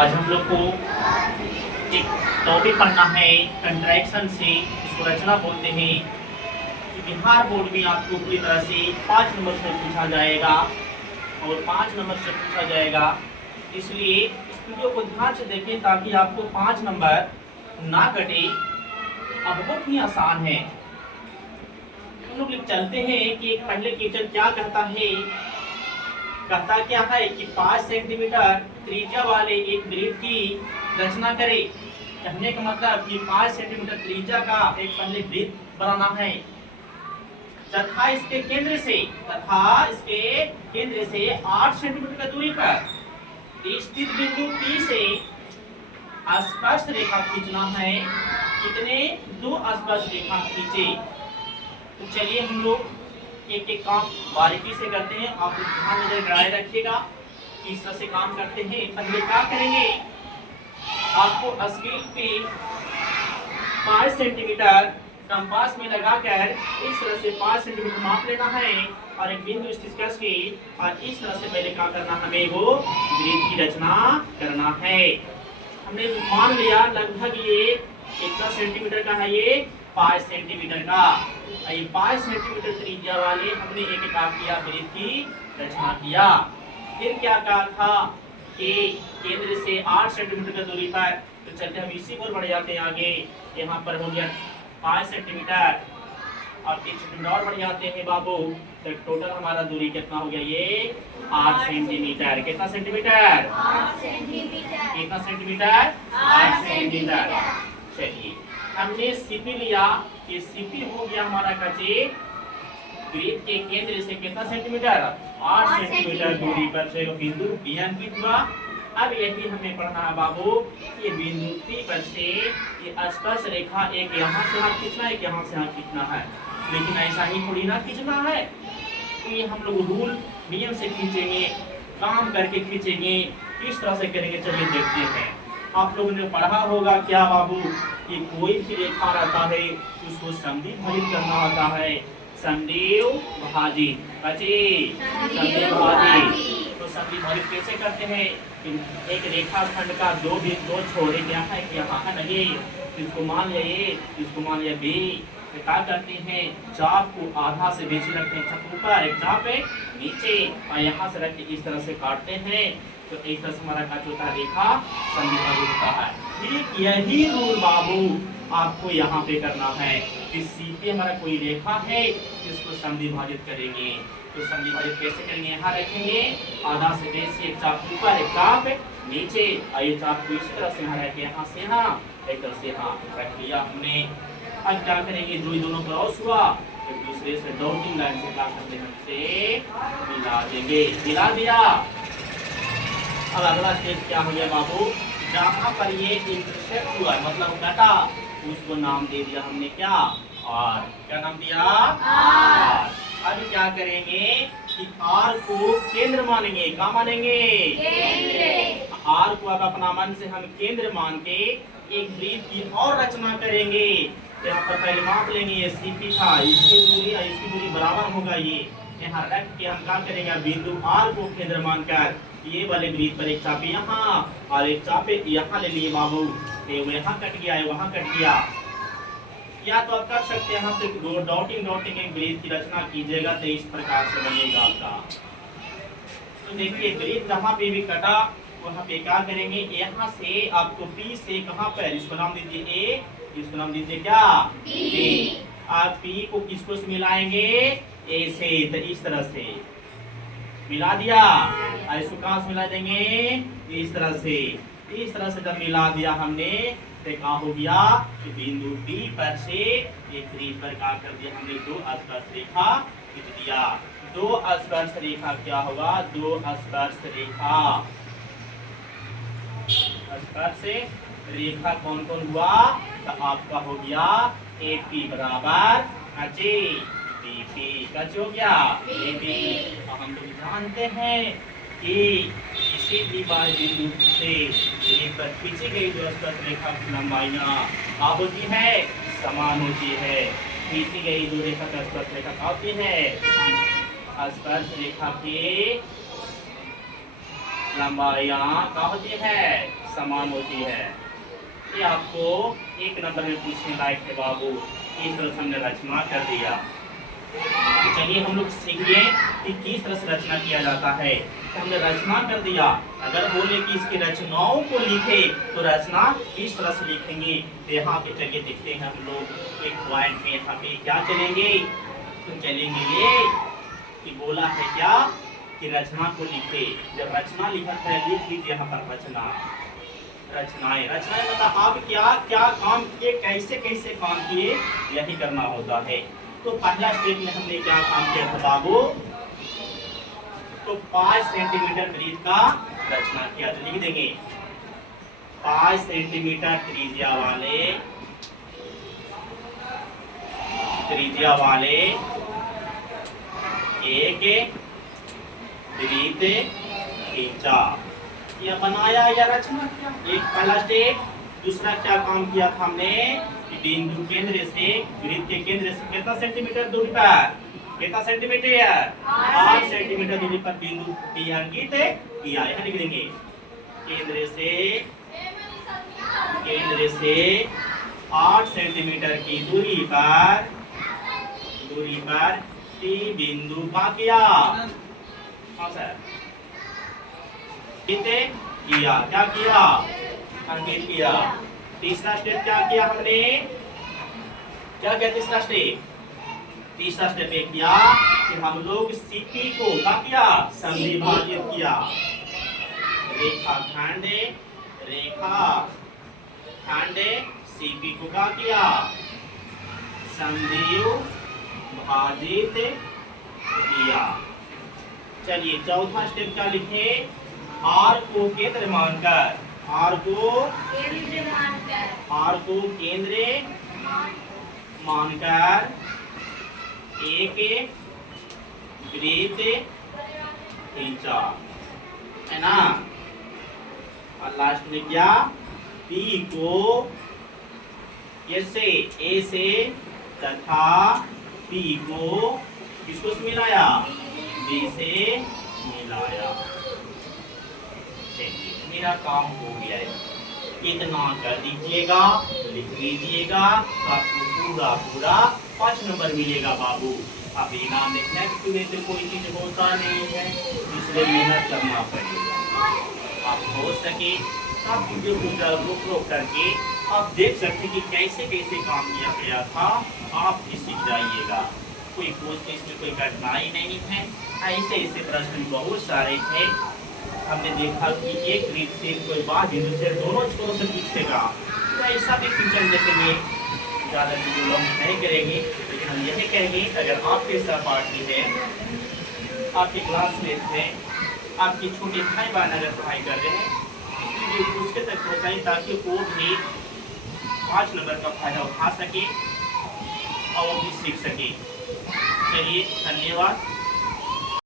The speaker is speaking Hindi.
आज हम लोग को एक टॉपिक पढ़ना है कंट्रैक्शन से, इसको रचना बोलते हैं। कि बिहार बोर्ड में आपको पूरी तरह से 5 नंबर से पूछा जाएगा और 5 नंबर से पूछा जाएगा, इसलिए इस वीडियो को ध्यान से देखें ताकि आपको 5 नंबर ना कटे। अब बहुत ही आसान है, हम लोग चलते हैं कि पहले क्वेश्चन क्या कहता है। कहता क्या है कि 5 सेंटीमीटर त्रिज्या वाले एक वृत्त की रचना करें। कहने का मतलब कि 5 सेंटीमीटर त्रिज्या का एक पहले वृत्त बनाना है तथा इसके केंद्र से 8 सेंटीमीटर की दूरी पर स्थित बिंदु P से स्पर्श रेखा खींचना है। कितने? 2 स्पर्श रेखा खींचे। तो चलिए हम लोग एक एक काम बारीकी से करते हैं। आप ध्यान नजर गड़ाए रखिएगा किस तरह से काम करते हैं। पहले क्या करेंगे, आपको स्केल पे 5 सेंटीमीटर कंपास में लगाकर इस तरह से 5 सेंटीमीटर माप लेना है और एक बिंदु स्थित करके और इस तरह से पहले क्या करना, हमें वो वृत्त की रचना करना है। हमने मान लिया लगभग ये कितना सेंटीमीटर का है, ये 5 सेंटीमीटर का। ये 5 सेंटीमीटर त्रिज्या वाले हमने एक किया वृत्त की रचना किया। फिर क्या कहा था कि केंद्र से 8 सेंटीमीटर की दूरी पर, तो चलते हम इसी पर बढ़ जाते हैं आगे। यहाँ पर हो गया 5 सेंटीमीटर और 3 सेंटीमीटर और बढ़ जाते हैं बाबू। तो टोटल हमारा दूरी कितना हो गया, ये 8 सेंटीमीटर। कितना सेंटीमीटर? 8 सेंटीमीटर। कितना सेंटीमीटर? 8 सेंटीमीटर। चलिए हमने सीपी लिया कि सीपी हो गया हमारा कचे वृत्त के केंद्र से कितना सेंटीमीटर? 8 सेंटीमीटर दूरी पर से बिंदु P अंकित हुआ। अब यही हमें पढ़ना है बाबू, ये बिंदु P पर से ये स्पर्श रेखा एक यहाँ से हाथ खींचना है, एक यहाँ से हाथ खींचना है। लेकिन ऐसा ही थोड़ी ना खींचना है, ये हम लोग रूल नियम से खींचेंगे, काम करके खींचेंगे। किस तरह से करेंगे चलिए देखते हैं। आप लोगों ने पढ़ा होगा क्या बाबू कि कोई भी रेखा रहता है उसको समद्वि भाजित करना होता है। समद्वि भाजित तो समद्वि भाजित कैसे करते हैं? एक रेखा खंड का दो छोर, एक यहाँ है, यहाँ है नहीं, इसको मान लिया ये, इसको मान लिया बी। तो क्या करते हैं, चाप को आधा से बेची रखते हैं, चाप ऊपर एक चाप है नीचे और यहाँ से रख के इस तरह से काटते हैं। तो एक तरह से हमारा क्या होता है, रेखा समद्वि भाजित होता है। ठीक यही रूल बाबू आपको यहाँ पे करना है कि सी पे हमारा कोई रेखा है इसको समद्वि भाजित करेंगे। तो समद्वि भाजित कैसे करेंगे, यहाँ रखेंगे आधा से बेसी, एक चाप ऊपर एक चाप नीचे और ये चाप को इसी तरह से यहाँ रखे, यहाँ से यहाँ एक तरह से यहाँ रख लिया हमने। अब क्या करेंगे, जो दोनों क्रॉस हुआ एक दूसरे से डॉटिंग लाइन से क्या करते हैं, हमसे मिला देंगे। मिला दिया। अब अगला स्टेज क्या हो गया बाबू, जहाँ पर ये इंटरसेक्ट हुआ मतलब कटा, उसको नाम दे दिया हमने क्या, आर। क्या नाम दिया? आर। अब क्या करेंगे कि आर को केंद्र मानेंगे। क्या मानेंगे? केंद्र। आर को अब अपना मन से हम केंद्र मान के एक वृत्त की और रचना करेंगे। यहाँ पर पहले माप लेंगे, ये सीपी था, इसकी दूरी बराबर होगा ये। यहाँ रख के हम क्या करेंगे, बिंदु आर को केंद्र मानकर ये वाले वृत्त पर एक चापे यहाँ और एक चापे यहाँ ले लिए बाबू। वो यहाँ कट गया है, वहाँ कट गया। या तो आप कर सकते हैं यहाँ से डॉटिंग एक वृत्त की रचना कीजिएगा तो इस प्रकार से बनेगा आपका। तो देखिए वृत्त जहाँ पे भी कटा वहाँ पे क्या करेंगे, यहाँ से आपको P से कहाँ पर, इसको नाम दीजिए A, इसको नाम दीजिए क्या, P। आप P को किसको से मिलाएंगे, A से। तो इस तरह से मिला दिया और इसको कहाँ से मिला देंगे, इस तरह से। इस तरह से जब मिला दिया हमने तो क्या हो गया कि बिंदु P पर से एक वृत्त पर क्या कर दिया हमने, 2 स्पर्श रेखा खींच दिया। 2 स्पर्श रेखा क्या होगा, 2 स्पर्श रेखा। स्पर्श रेखा कौन कौन हुआ, तो आपका हो गया AP बराबर कचे BP। कच हो गया BP। हम लोग जानते हैं कि किसी भी बिंदु से पर खींची गई जो स्पर्श रेखा की लंबाइयाँ क्या होती है, समान होती है। खींची गई जो रेखा का स्पर्श रेखा क्या होती है, स्पर्श रेखा की लंबाइयाँ क्या होती है, समान होती है। ये आपको एक नंबर में पूछने लायक है बाबू। इस तरह से हमने रचना कर दिया। तो चलिए हम लोग सीखिए कि किस तरह से रचना किया जाता है। तो हमने रचना कर दिया। अगर बोले कि इसकी रचनाओं को लिखे तो रचना किस तरह से लिखेंगे, तो यहाँ पे चलिए देखते हैं हम लोग एक पॉइंट में। यहाँ पे क्या चलेंगे, तो चलेंगे ये कि बोला है क्या कि रचना को लिखे। जब रचना लिखा है लिख लीजिए यहाँ पर रचना, रचनाएं। रचनाएं मतलब आप क्या क्या काम किए, कैसे कैसे काम किए, यही करना होता है। तो पहला स्टेप में हमने क्या काम किया था बाबू, तो 5 सेंटीमीटर ब्रीथ का रचना किया। तो लिख देंगे 5 सेंटीमीटर त्रिज्या वाले एक ब्रीथ खींचा, या बनाया या रचना किया। एक पहला स्टेप। दूसरा क्या काम किया था हमने, बिंदु केंद्र से वृत्त के केंद्र से कितना सेंटीमीटर दूरी पर, कितना सेंटीमीटर, 8 सेंटीमीटर दूरी पर बिंदु अंकित किया। यहाँ लिख देंगे केंद्र से 8 सेंटीमीटर की दूरी पर टी बिंदु का किया। हाँ सर, किया, क्या किया, अंकित किया। तीसरा स्टेप क्या किया हमने, क्या किया तीसरा स्टेप, तीसरा स्टेप ये किया कि हम लोग सीपी को क्या किया, संविभाजित किया। रेखाखंड सीपी को क्या किया, संविभाजित किया। चलिए चौथा स्टेप क्या लिखे, आर को केंद्र मानकर, आर को केंद्र मानकर एक वृत्त खींचा, है ना। और लास्ट में क्या, पी को ऐसे ए से तथा पी को किसको से मिलाया, बी से मिलाया। मेरा काम हो गया है, इतना कर दीजिएगा, लिख लीजिएगा, आपको पूरा 5 नंबर मिलेगा बाबू। अब इनाम देखना है तो कोई चीज होता नहीं है, इसलिए मेहनत करना पड़ेगा। आप हो सके आप वीडियो को रोक करके आप देख सकते कि कैसे कैसे काम किया गया था, आप भी सीख जाइएगा। कोई पोस्ट इसमें कोई कठिनाई नहीं है। ऐसे ऐसे प्रश्न बहुत सारे थे। हमने देखा कि एक रीत से कोई बात बिंदु से दोनों छोरों से पूछेगा, तो ऐसा भी क्वेश्चन देखेंगे। ज़्यादा वीडियो लॉन्ग नहीं करेंगे, लेकिन हम यही कहेंगे अगर आपके सहपाठी है, आपके क्लासमेट हैं, आपके छोटे भाई बहन अगर पढ़ाई कर रहे हैं, वीडियो उसके तक पहुँचाएं ताकि वो भी 5 नंबर का फायदा उठा सके और भी सीख सके। चलिए धन्यवाद।